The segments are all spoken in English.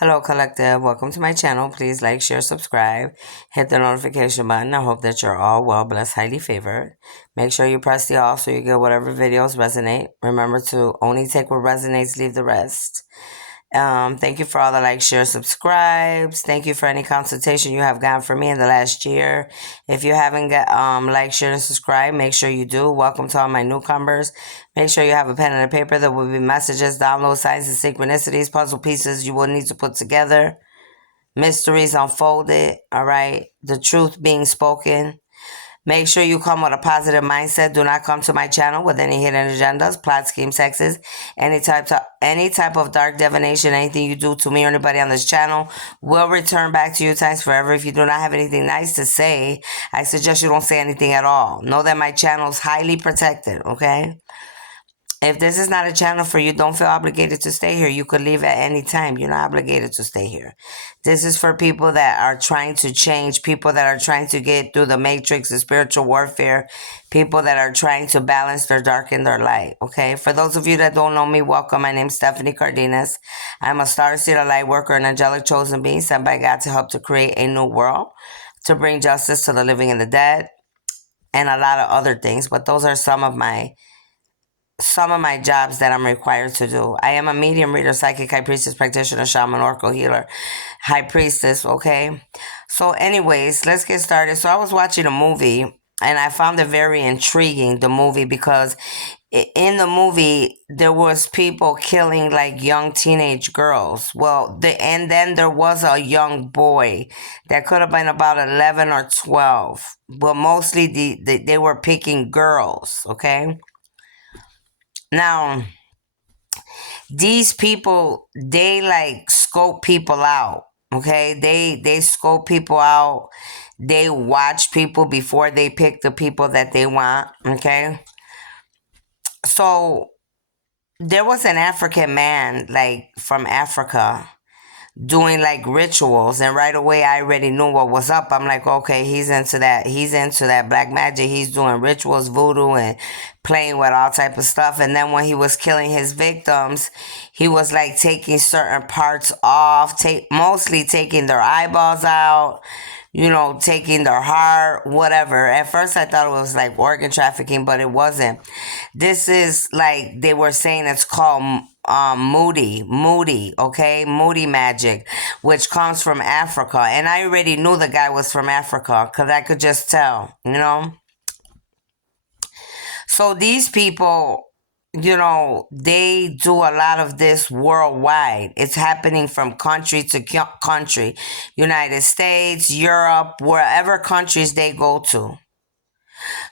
Hello, collective. Welcome to my channel. Please like, share, subscribe, hit the notification button. I hope that you're all well, blessed, highly favored. Make sure you press the all so you get whatever videos resonate. Remember to only take what resonates, leave the rest. Thank you for all the likes, shares, subscribes. Thank you for any consultation you have gotten from me in the last year. If you haven't got like, share, and subscribe, make sure you do. Welcome to all my newcomers. Make sure you have a pen and a paper. There will be messages, download signs, and synchronicities, puzzle pieces you will need to put together. Mysteries unfolded, all right? The truth being spoken. Make sure you come with a positive mindset. Do not come to my channel with any hidden agendas, plot schemes, sexes, any type of dark divination. Anything you do to me or anybody on this channel will return back to you times forever. If you do not have anything nice to say, I suggest you don't say anything at all. Know that my channel is highly protected, okay? If this is not a channel for you, don't feel obligated to stay here. You could leave at any time. You're not obligated to stay here. This is for people that are trying to change, people that are trying to get through the matrix, the spiritual warfare, people that are trying to balance their dark and their light, okay? For those of you that don't know me, welcome. My name is Stephanie Cardenas. I'm a starseed, a light worker, an angelic chosen being sent by God to help to create a new world, to bring justice to the living and the dead, and a lot of other things. But those are some of my jobs that I'm required to do. I am a medium, reader, psychic, high priestess, practitioner, shaman, oracle, healer, high priestess, okay? So anyways, let's get started. So I was watching a movie and I found it very intriguing, the movie, because in the movie there was people killing like young teenage girls. And then there was a young boy that could have been about 11 or 12, but mostly they were picking girls, okay? Now, these people, they like scope people out, okay? They scope people out. They watch people before they pick the people that they want, okay? So there was an African man, like from Africa, doing like rituals, and right away I already knew what was up. I'm like, okay, he's into that black magic. He's doing rituals, voodoo, and playing with all type of stuff. And then when he was killing his victims, he was like taking certain parts off, mostly taking their eyeballs out, taking their heart, whatever. At first I thought it was like organ trafficking, but it wasn't. This is like they were saying it's called Moti, okay? Moti magic, which comes from Africa. And I already knew the guy was from Africa because I could just tell. So these people, they do a lot of this worldwide. It's happening from country to country, United States, Europe, wherever countries they go to.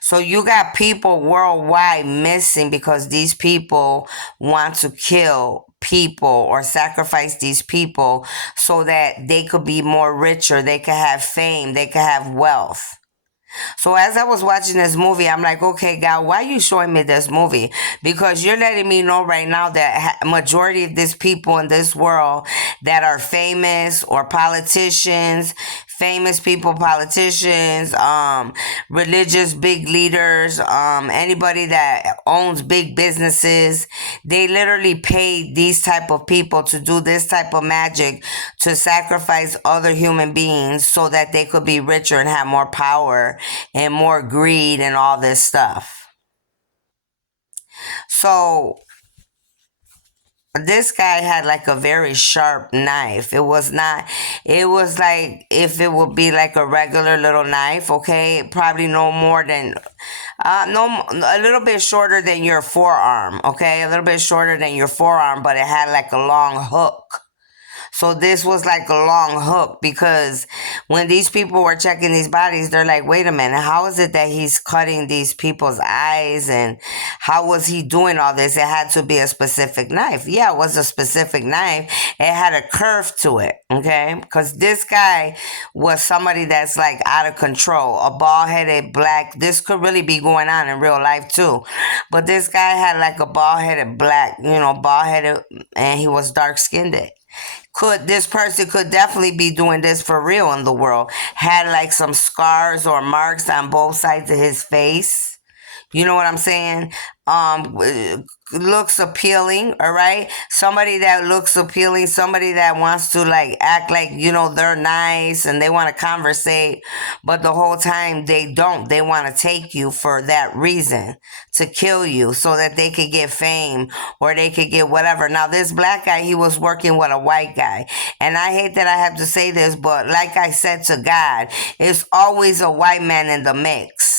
So you got people worldwide missing because these people want to kill people or sacrifice these people so that they could be more richer, they could have fame, they could have wealth. So as I was watching this movie, I'm like, okay, God, why are you showing me this movie? Because you're letting me know right now that majority of these people in this world that are famous or politicians, famous people, politicians, religious big leaders, anybody that owns big businesses, they literally pay these type of people to do this type of magic to sacrifice other human beings so that they could be richer and have more power and more greed and all this stuff. So this guy had like a very sharp knife. It was like if it would be like a regular little knife, okay, probably no more than a little bit shorter than your forearm, okay, a little bit shorter than your forearm, but it had like a long hook. So this was like a long hook, because when these people were checking these bodies, they're like, wait a minute, how is it that he's cutting these people's eyes, and how was he doing all this? It had to be a specific knife. Yeah, it was a specific knife. It had a curve to it, okay? Because this guy was somebody that's like out of control, a bald-headed black. This could really be going on in real life too. But this guy had like a bald-headed black, bald-headed, and he was dark-skinned. This person could definitely be doing this for real in the world. Had like some scars or marks on both sides of his face. You know what I'm saying? Looks appealing, all right? Somebody that looks appealing, somebody that wants to like act like, they're nice and they want to conversate, but the whole time they don't. They want to take you for that reason, to kill you so that they could get fame or they could get whatever. Now, this black guy, he was working with a white guy. And I hate that I have to say this, but like I said to God, it's always a white man in the mix.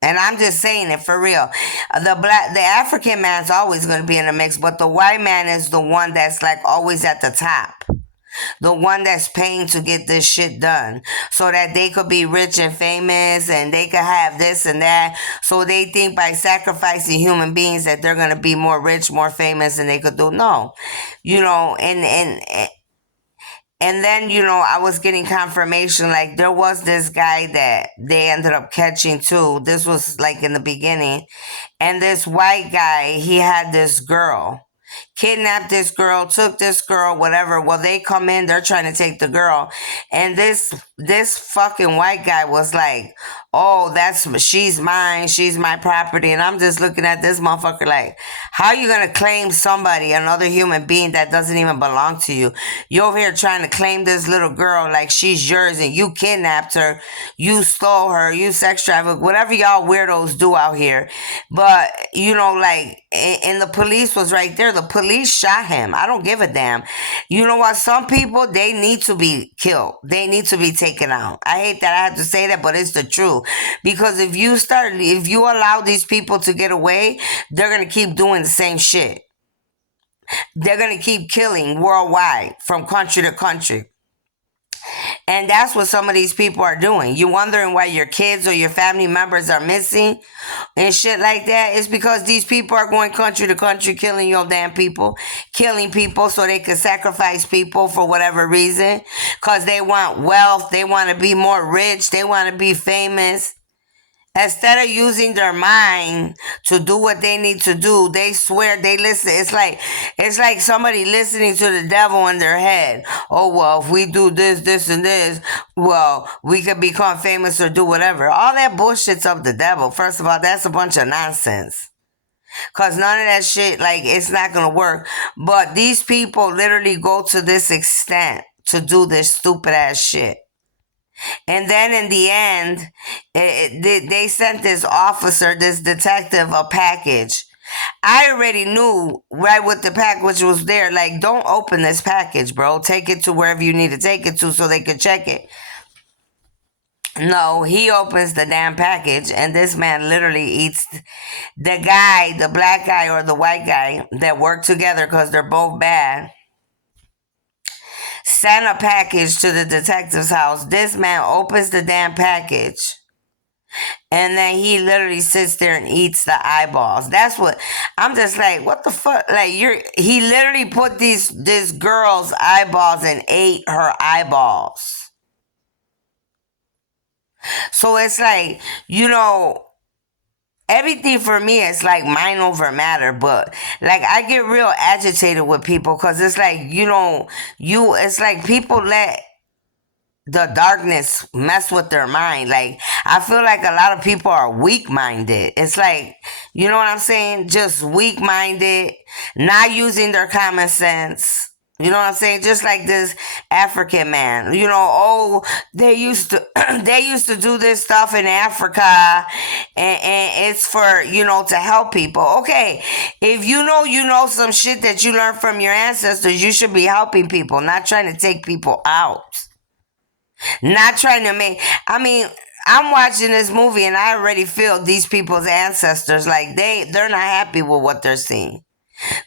And I'm just saying it for real. The African man's always going to be in the mix, but the white man is the one that's like always at the top. The one that's paying to get this shit done so that they could be rich and famous and they could have this and that. So they think by sacrificing human beings that they're going to be more rich, more famous, and they could do. No. And then, I was getting confirmation, like there was this guy that they ended up catching too. This was like in the beginning. And this white guy, he had this girl, kidnapped this girl, took this girl, whatever. Well, they come in, they're trying to take the girl. And this fucking white guy was like, oh, she's mine, she's my property. And I'm just looking at this motherfucker like, how are you gonna claim somebody, another human being that doesn't even belong to you? You over here trying to claim this little girl like she's yours, and you kidnapped her, you stole her, you sex trafficked, whatever y'all weirdos do out here. But and the police was right there. The police shot him. I don't give a damn. You know what? Some people, they need to be killed. They need to be taken out. I hate that I have to say that, but it's the truth. Because if you allow these people to get away, they're going to keep doing the same shit. They're going to keep killing worldwide from country to country. And that's what some of these people are doing. You're wondering why your kids or your family members are missing and shit like that. It's because these people are going country to country killing your damn people, killing people so they can sacrifice people for whatever reason. Because they want wealth, they want to be more rich, they want to be famous. Instead of using their mind to do what they need to do, they swear they listen. It's like somebody listening to the devil in their head. Oh, well, if we do this, this, and this, well, we could become famous or do whatever. All that bullshit's of the devil. First of all, that's a bunch of nonsense. Because none of that shit, like, it's not going to work. But these people literally go to this extent to do this stupid ass shit. And then in the end, they sent this officer, this detective, a package. I already knew right with the package was there. Like, don't open this package, bro. Take it to wherever you need to take it to so they could check it. No, he opens the damn package, and this man literally eats the guy, the black guy or the white guy that work together because they're both bad. Sent a package to the detective's house. This man opens the damn package. And then he literally sits there and eats the eyeballs. That's what I'm just like, what the fuck? Like he literally put this girl's eyeballs and ate her eyeballs. So it's like, everything for me is like mind over matter, but like I get real agitated with people because it's like, it's like people let the darkness mess with their mind. Like, I feel like a lot of people are weak-minded. It's like, you know what I'm saying? Just weak-minded, not using their common sense. You know what I'm saying? Just like this African man. They used to do this stuff in Africa, and it's for, to help people. Okay, if you know some shit that you learned from your ancestors, you should be helping people, not trying to take people out. Not trying to I'm watching this movie and I already feel these people's ancestors, like they're not happy with what they're seeing.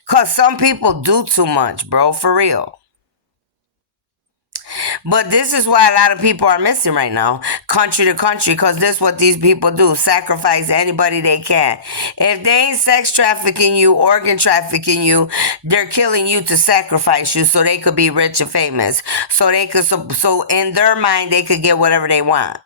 Because some people do too much, bro, for real. But this is why a lot of people are missing right now, country to country, because this is what these people do, sacrifice anybody they can. If they ain't sex trafficking you, organ trafficking you, they're killing you to sacrifice you so they could be rich and famous. So in their mind, they could get whatever they want.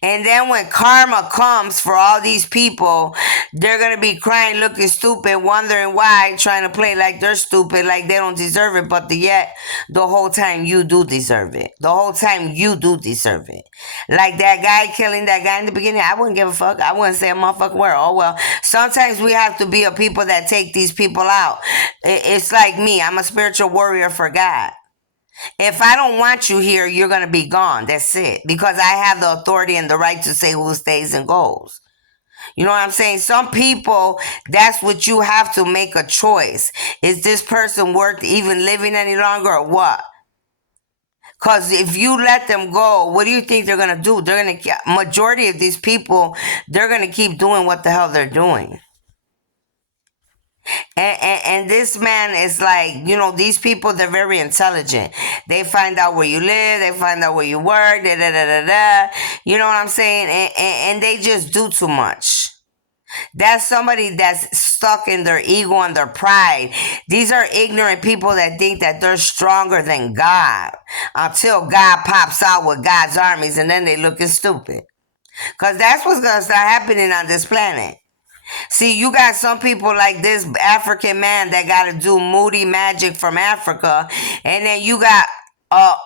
And then when karma comes for all these people, they're gonna be crying, looking stupid, wondering why, trying to play like they're stupid, like they don't deserve it. But yet, the whole time you do deserve it. The whole time you do deserve it. Like that guy killing that guy in the beginning, I wouldn't give a fuck. I wouldn't say a motherfucking word. Oh well. Sometimes we have to be a people that take these people out. It's like me. I'm a spiritual warrior for God. If I don't want you here, you're going to be gone. That's it. Because I have the authority and the right to say who stays and goes. You know what I'm saying? Some people, that's what you have to make a choice. Is this person worth even living any longer or what? Because if you let them go, what do you think they're going to do? They're going to, majority of these people, they're going to keep doing what the hell they're doing. And this man is like, these people, they're very intelligent. They find out where you live, they find out where you work, da da da da da. You know what I'm saying? And they just do too much. That's somebody that's stuck in their ego and their pride. These are ignorant people that think that they're stronger than God until God pops out with God's armies and then they looking stupid. Because that's what's going to start happening on this planet. See, you got some people like this African man that got to do moody magic from Africa, and then you got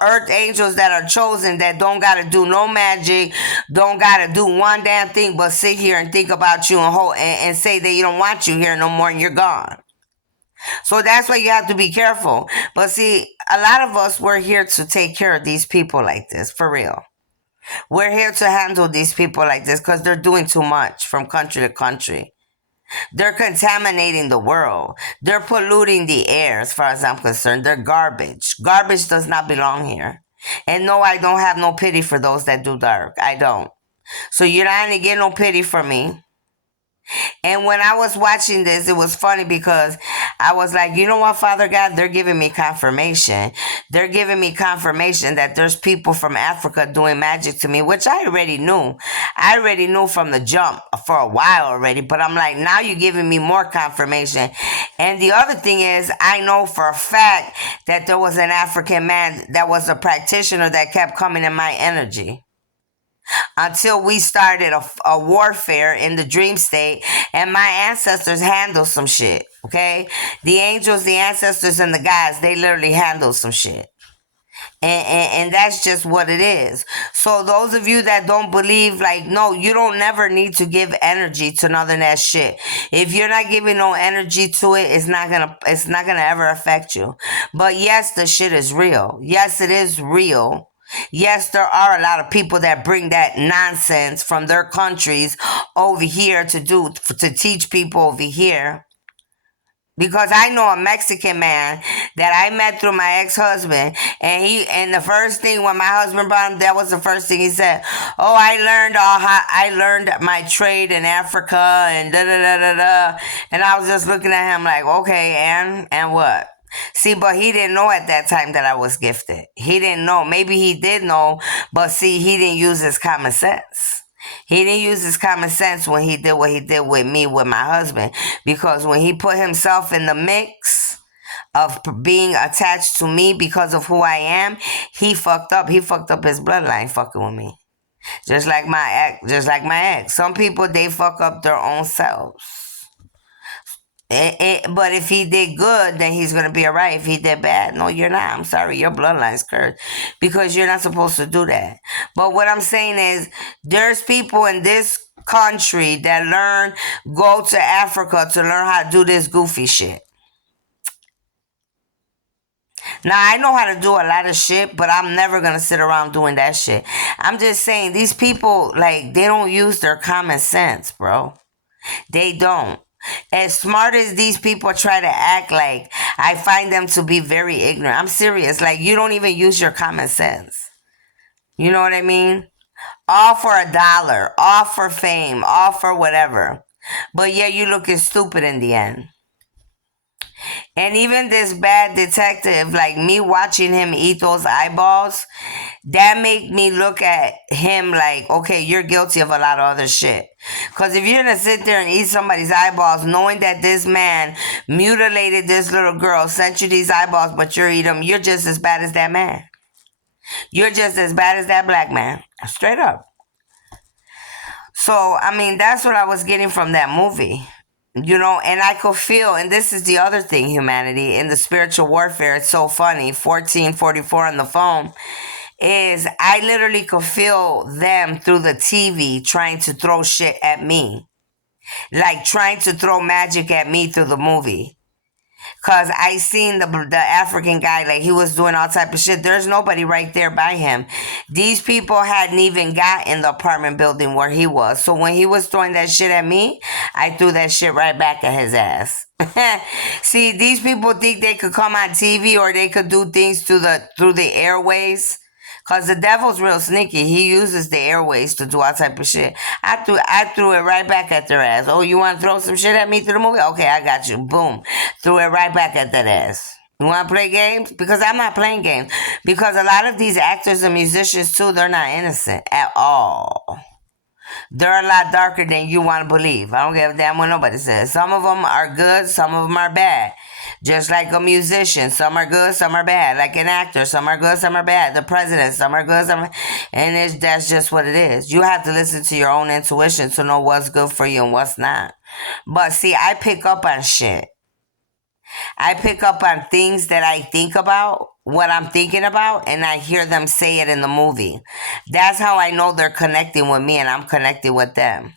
earth angels that are chosen that don't got to do no magic, don't got to do one damn thing but sit here and think about you and say they don't want you here no more and you're gone. So that's why you have to be careful. But see, a lot of us, we're here to take care of these people like this, for real. We're here to handle these people like this because they're doing too much from country to country. They're contaminating the world. They're polluting the air, as far as I'm concerned. They're garbage. Garbage does not belong here. And no, I don't have no pity for those that do dark. I don't. So you're not going to get no pity from me. And when I was watching this, it was funny because I was like, you know what, Father God, they're giving me confirmation. They're giving me confirmation that there's people from Africa doing magic to me, which I already knew. I already knew from the jump for a while already, but I'm like, now you're giving me more confirmation. And the other thing is, I know for a fact that there was an African man that was a practitioner that kept coming in my energy until we started a warfare in the dream state and my ancestors handled some shit. Okay, the angels, the ancestors, and the gods, they literally handle some shit. And that's just what it is. So those of you that don't believe, like, no, you don't never need to give energy to none of that shit. If you're not giving no energy to it, it's not gonna ever affect you. But yes, the shit is real. Yes, it is real. Yes, there are a lot of people that bring that nonsense from their countries over here to teach people over here. Because I know a Mexican man that I met through my ex-husband, and the first thing when my husband brought him, that was the first thing he said. Oh, I learned my trade in Africa and da da da da da. And I was just looking at him like, okay, and what? See, but he didn't know at that time that I was gifted. He didn't know. Maybe he did know, but see, he didn't use his common sense. He didn't use his common sense when he did what he did with me, with my husband. Because when he put himself in the mix of being attached to me because of who I am, he fucked up. He fucked up his bloodline fucking with me. Just like my ex. Some people, they fuck up their own selves. But if he did good, then he's going to be all right. If he did bad, no, you're not. I'm sorry. Your bloodline's cursed because you're not supposed to do that. But what I'm saying is there's people in this country that go to Africa to learn how to do this goofy shit. Now, I know how to do a lot of shit, but I'm never going to sit around doing that shit. I'm just saying these people, like, they don't use their common sense, bro. They don't. As smart as these people try to act, like, I find them to be very ignorant. I'm serious. Like, you don't even use your common sense. You know what I mean? All for $1, all for fame, all for whatever. But yeah, you looking stupid in the end. And even this bad detective, like me watching him eat those eyeballs, that make me look at him like, okay, you're guilty of a lot of other shit. Because if you're going to sit there and eat somebody's eyeballs knowing that this man mutilated this little girl, sent you these eyeballs, but you're eating them, you're just as bad as that man. You're just as bad as that black man. Straight up. So, I mean, that's what I was getting from that movie. And I could feel, and this is the other thing, humanity, in the spiritual warfare, it's so funny. 1444 on the phone is I literally could feel them through the TV trying to throw shit at me, like trying to throw magic at me through the movie. Cause I seen the African guy, like he was doing all type of shit. There's nobody right there by him. These people hadn't even got in the apartment building where he was. So when he was throwing that shit at me, I threw that shit right back at his ass. See, these people think they could come on TV or they could do things through the airways. Cause the devil's real sneaky. He uses the airways to do all type of shit. I threw it right back at their ass. Oh, you want to throw some shit at me through the movie? Okay, I got you. Boom, threw it right back at that ass. You want to play games? Because I'm not playing games. Because a lot of these actors and musicians too, they're not innocent at all. They're a lot darker than you want to believe. I don't give a damn what nobody says. Some of them are good, some of them are bad. Just like a musician, some are good, some are bad. Like an actor, some are good, some are bad. The president, some are good, and that's just what it is. You have to listen to your own intuition to know what's good for you and what's not. But see, I pick up on shit. I pick up on things that I think about, what I'm thinking about, and I hear them say it in the movie. That's how I know they're connecting with me and I'm connecting with them.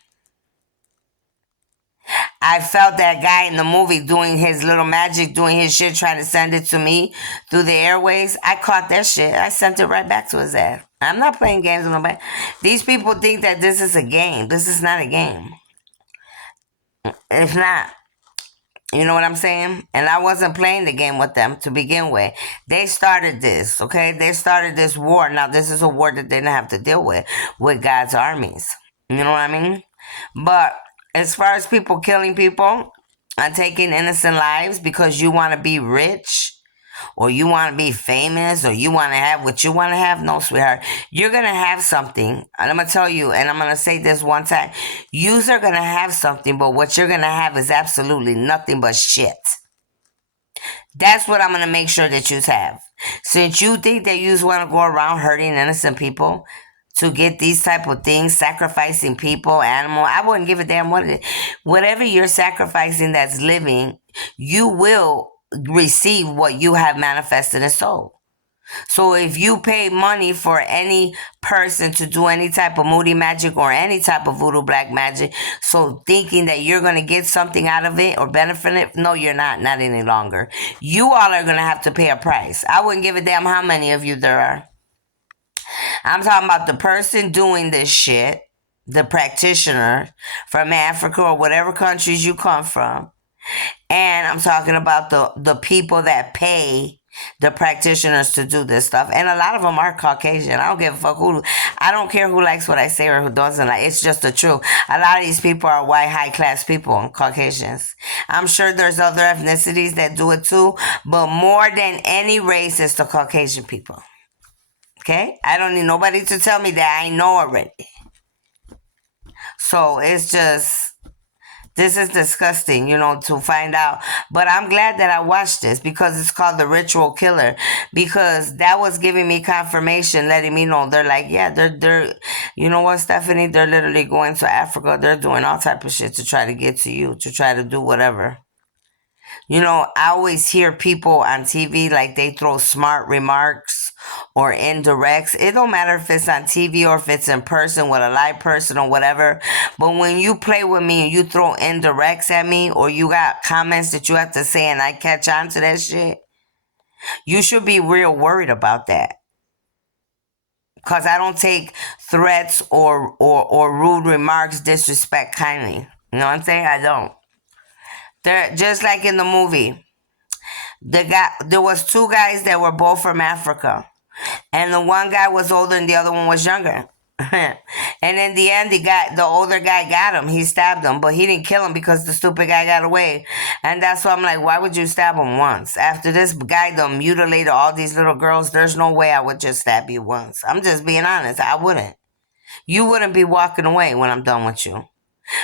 I felt that guy in the movie doing his little magic, doing his shit, trying to send it to me through the airways. I caught that shit. I sent it right back to his ass. I'm not playing games with nobody. These people think that this is a game. This is not a game. It's not. You know what I'm saying? And I wasn't playing the game with them to begin with. They started this, okay? They started this war. Now, this is a war that they didn't have to deal with God's armies. You know what I mean? But as far as people killing people and taking innocent lives because you want to be rich or you want to be famous or you want to have what you want to have, no, sweetheart. You're going to have something. And I'm going to tell you, and I'm going to say this one time. Yous are going to have something, but what you're going to have is absolutely nothing but shit. That's what I'm going to make sure that you have. Since you think that you want to go around hurting innocent people to get these type of things, sacrificing people, animal, I wouldn't give a damn what it is. Whatever you're sacrificing that's living, you will receive what you have manifested and sold. So if you pay money for any person to do any type of moody magic or any type of voodoo black magic, so thinking that you're going to get something out of it or benefit it, no, you're not any longer. You all are going to have to pay a price. I wouldn't give a damn how many of you there are. I'm talking about the person doing this shit, the practitioner from Africa or whatever countries you come from. And I'm talking about the people that pay the practitioners to do this stuff. And a lot of them are Caucasian. I don't give a fuck I don't care who likes what I say or who doesn't like. It's just the truth. A lot of these people are white, high class people, Caucasians. I'm sure there's other ethnicities that do it too, but more than any race is the Caucasian people. Okay? I don't need nobody to tell me that. I know already. So it's just, this is disgusting, to find out. But I'm glad that I watched this because it's called The Ritual Killer. Because that was giving me confirmation, letting me know they're like, yeah, they're you know what, Stephanie? They're literally going to Africa. They're doing all type of shit to try to get to you, to try to do whatever. I always hear people on TV like they throw smart remarks or indirects. It don't matter if it's on TV or if it's in person with a live person or whatever. But when you play with me and you throw indirects at me or you got comments that you have to say and I catch on to that shit, you should be real worried about that. Because I don't take threats or rude remarks, disrespect kindly. You know what I'm saying? I don't. They're just like in the movie. There was two guys that were both from Africa, and the one guy was older and the other one was younger. And in the end, the older guy got him. He stabbed him, but he didn't kill him because the stupid guy got away. And that's why I'm like, why would you stab him once? After this guy done mutilated all these little girls, there's no way I would just stab you once. I'm just being honest. I wouldn't. You wouldn't be walking away when I'm done with you.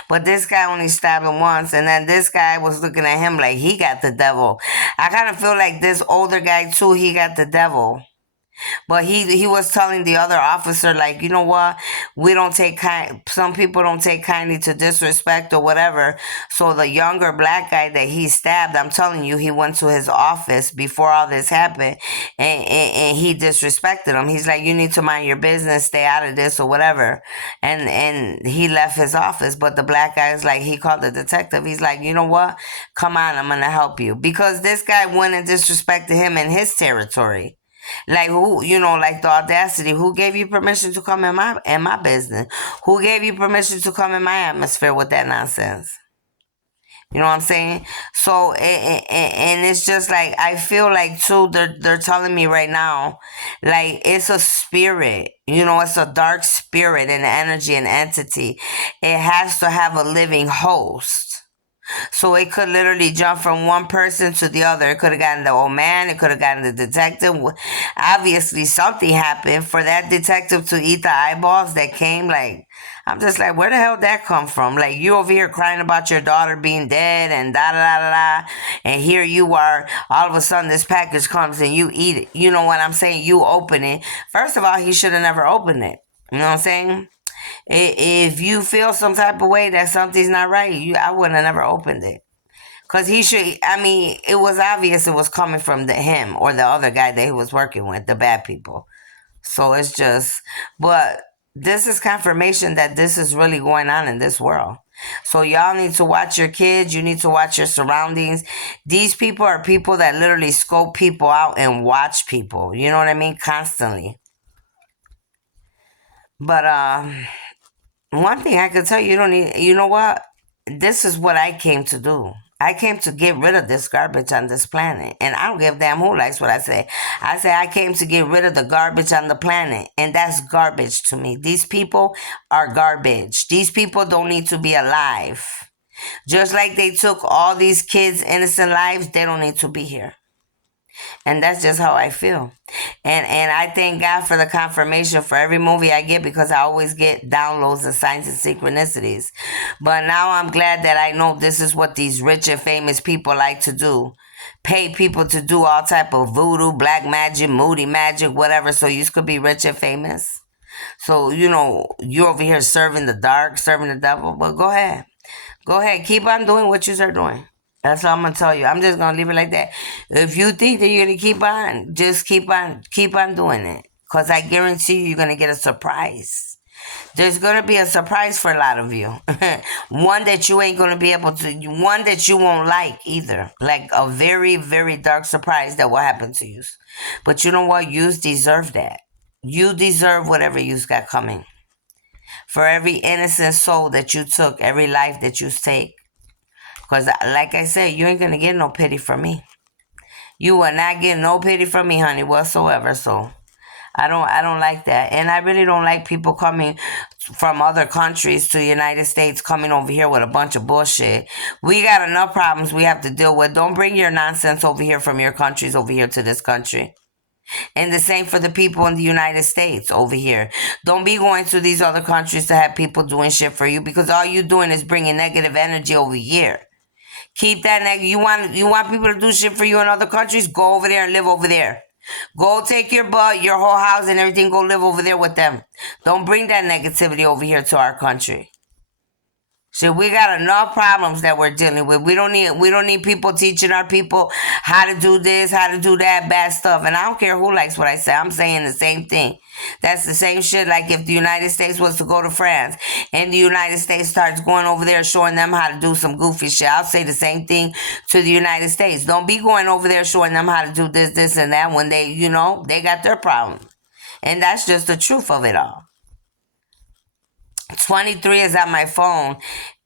But this guy only stabbed him once, and then this guy was looking at him like he got the devil. I kind of feel like this older guy too, he got the devil. But he was telling the other officer, like, you know what, we don't take kind, some people don't take kindly to disrespect or whatever. So the younger black guy that he stabbed, I'm telling you, he went to his office before all this happened, and he disrespected him. He's like, you need to mind your business, stay out of this or whatever. And he left his office. But the black guy is like, he called the detective. He's like, you know what, come on, I'm gonna help you, because this guy went and disrespected him in his territory. Like, who, like the audacity. Who gave you permission to come in my business? Who gave you permission to come in my atmosphere with that nonsense? You know what I'm saying? So, and it's just like, I feel like too, they're telling me right now, like, it's a spirit. It's a dark spirit and energy and entity. It has to have a living host. So it could literally jump from one person to the other. It could have gotten the old man. It could have gotten the detective. Obviously, something happened for that detective to eat the eyeballs that came. Like, I'm just like, where the hell did that come from? Like, you over here crying about your daughter being dead and da da da da da. And here you are. All of a sudden, this package comes and you eat it. You know what I'm saying? You open it. First of all, he should have never opened it. You know what I'm saying? If you feel some type of way that something's not right, I wouldn't have never opened it. Cause he should. I mean, it was obvious it was coming from him or the other guy that he was working with, the bad people. So it's just, but this is confirmation that this is really going on in this world. So y'all need to watch your kids. You need to watch your surroundings. These people are people that literally scope people out and watch people. You know what I mean? Constantly. But one thing I could tell you, you don't need, you know what? This is what I came to do. I came to get rid of this garbage on this planet. And I don't give a damn who likes what I say. I say I came to get rid of the garbage on the planet. And that's garbage to me. These people are garbage. These people don't need to be alive. Just like they took all these kids' innocent lives, they don't need to be here. And that's just how I feel. And I thank God for the confirmation for every movie I get, because I always get downloads of signs and synchronicities. But now I'm glad that I know this is what these rich and famous people like to do. Pay people to do all type of voodoo, black magic, moody magic, whatever, so you could be rich and famous. So, you're over here serving the dark, serving the devil. But go ahead. Go ahead. Keep on doing what you're doing. That's all I'm gonna tell you. I'm just gonna leave it like that. If you think that you're gonna keep on, just keep on doing it. Cause I guarantee you're gonna get a surprise. There's gonna be a surprise for a lot of you. One that you ain't gonna be able to, one that you won't like either. Like a very, very dark surprise that will happen to you. But you know what? You deserve that. You deserve whatever you've got coming. For every innocent soul that you took, every life that you take. Because, like I said, you ain't going to get no pity from me. You will not get no pity from me, honey, whatsoever. So, I don't like that. And I really don't like people coming from other countries to the United States, coming over here with a bunch of bullshit. We got enough problems we have to deal with. Don't bring your nonsense over here from your countries over here to this country. And the same for the people in the United States over here. Don't be going to these other countries to have people doing shit for you, because all you doing is bringing negative energy over here. Keep that you want people to do shit for you in other countries? Go over there and live over there. Go take your butt, your whole house and everything, go live over there with them. Don't bring that negativity over here to our country. So we got enough problems that we're dealing with. We don't need people teaching our people how to do this, how to do that bad stuff. And I don't care who likes what I say. I'm saying the same thing. That's the same shit like if the United States was to go to France and the United States starts going over there showing them how to do some goofy shit. I'll say the same thing to the United States. Don't be going over there showing them how to do this, and that when they got their problems. And that's just the truth of it all. 23 is on my phone,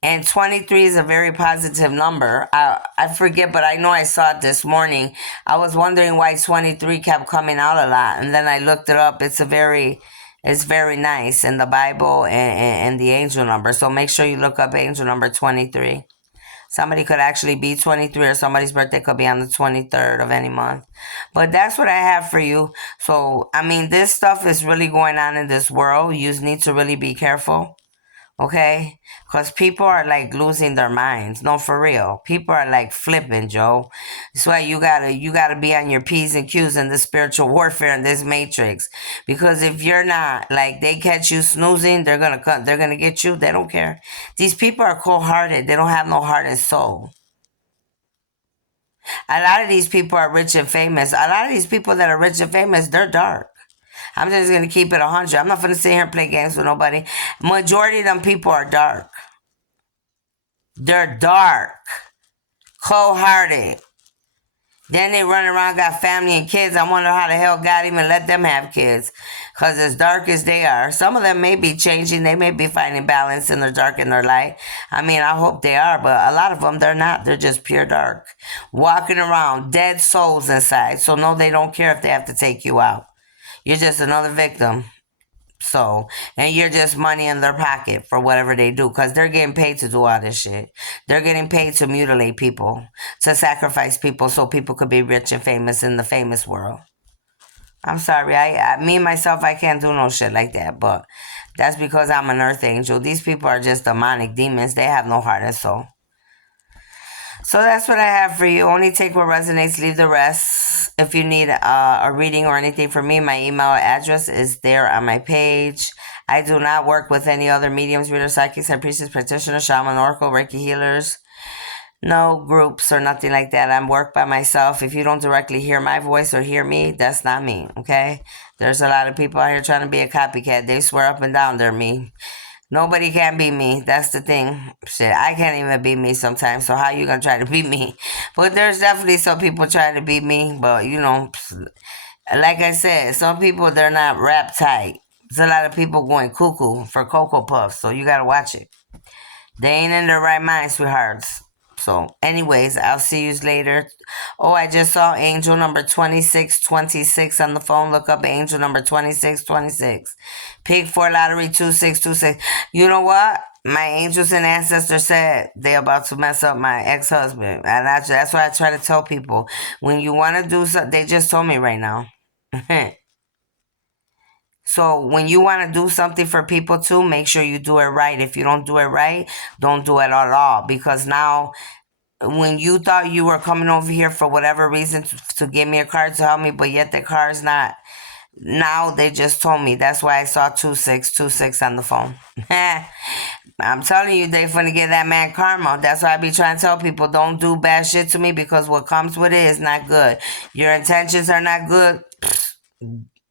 and 23 is a very positive number. I forget, but I know I saw it this morning. I was wondering why 23 kept coming out a lot, and then I looked it up. It's very nice in the Bible, and the angel number. So make sure you look up angel number 23. Somebody could actually be 23, or somebody's birthday could be on the 23rd of any month. But that's what I have for you. So, I mean, this stuff is really going on in this world. You just need to really be careful Okay, because people are like losing their minds. No, for real, people are like flipping, Joe. That's why you gotta be on your p's and q's in the spiritual warfare in this matrix. Because if you're not, like, they catch you snoozing, they're gonna come. They're gonna get you. They don't care. These people are cold hearted. They don't have no heart and soul. A lot of these people are rich and famous. A lot of these people that are rich and famous, they're dark. I'm just gonna keep it 100. I'm not gonna sit here and play games with nobody. Majority of them people are dark. They're dark, cold hearted. Then they run around, got family and kids. I wonder how the hell God even let them have kids. Because as dark as they are, some of them may be changing. They may be finding balance in their dark and their light. I mean, I hope they are, but a lot of them, they're not. They're just pure dark. Walking around, dead souls inside. So, no, they don't care if they have to take you out. You're just another victim. So, and you're just money in their pocket for whatever they do because they're getting paid to do all this shit. They're getting paid to mutilate people, to sacrifice people so people could be rich and famous in the famous world. I'm sorry, me myself, I can't do no shit like that, but that's because I'm an earth angel. These people are just demonic demons. They have no heart and soul. So that's what I have for you. Only take what resonates, leave the rest. If you need a reading or anything from me, my email address is there on my page. I do not work with any other mediums, readers, psychics, high priestess, practitioners, shaman, oracle, Reiki healers. No groups or nothing like that. I'm work by myself. If you don't directly hear my voice or hear me, that's not me, okay? There's a lot of people out here trying to be a copycat. They swear up and down they're me. Nobody can be me. That's the thing. Shit, I can't even be me sometimes. So how you gonna try to be me? But there's definitely some people trying to be me. But like I said, some people they're not rap tight. There's a lot of people going cuckoo for Cocoa Puffs. So you gotta watch it. They ain't in their right mind, sweethearts. So, anyways, I'll see you later. Oh, I just saw angel number 2626 on the phone. Look up angel number 2626. Pick for lottery 2626. You know what? My angels and ancestors said they about to mess up my ex-husband. And that's why I try to tell people. When you want to do something, they just told me right now. So when you want to do something for people too, make sure you do it right. If you don't do it right, don't do it at all. Because now, when you thought you were coming over here for whatever reason to give me a card to help me, but yet the card's not. Now they just told me. That's why I saw 2626 on the phone. I'm telling you, they finna get that man karma. That's why I be trying to tell people, don't do bad shit to me because what comes with it is not good. Your intentions are not good.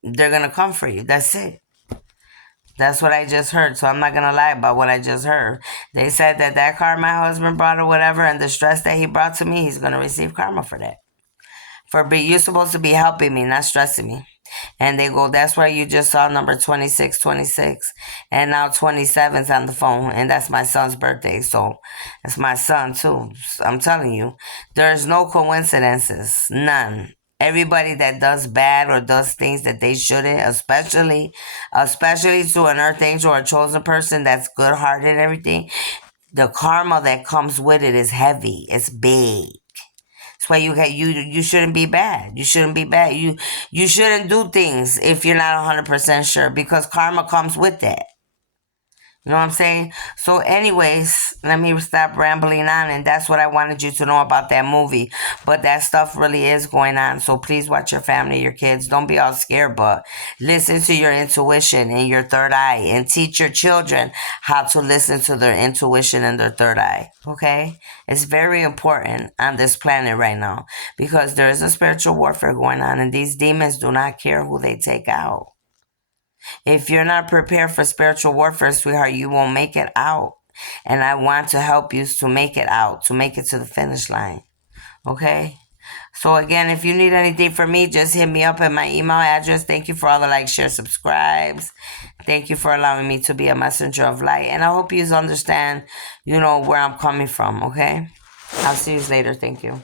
They're gonna come for you. That's it. That's what I just heard. So I'm not gonna lie about what I just heard. They said that car my husband brought or whatever, and the stress that he brought to me, he's gonna receive karma for that. You're supposed to be helping me, not stressing me. And they go, that's why you just saw number 2626. And now 27's on the phone. And that's my son's birthday. So it's my son too. I'm telling you, there's no coincidences. None. Everybody that does bad or does things that they shouldn't, especially to an earth angel or a chosen person that's good hearted and everything, the karma that comes with it is heavy. It's big. That's why you shouldn't be bad. You shouldn't be bad. You shouldn't do things if you're not 100% sure because karma comes with that. You know what I'm saying? So, anyways, let me stop rambling on, and that's what I wanted you to know about that movie. But that stuff really is going on. So please watch your family, your kids. Don't be all scared, but listen to your intuition and your third eye, and teach your children how to listen to their intuition and their third eye. Okay? It's very important on this planet right now because there is a spiritual warfare going on, and these demons do not care who they take out. If you're not prepared for spiritual warfare, sweetheart, you won't make it out. And I want to help you to make it out, to make it to the finish line. Okay? So again, if you need anything from me, just hit me up at my email address. Thank you for all the likes, shares, subscribes. Thank you for allowing me to be a messenger of light. And I hope you understand, where I'm coming from, okay? I'll see you later. Thank you.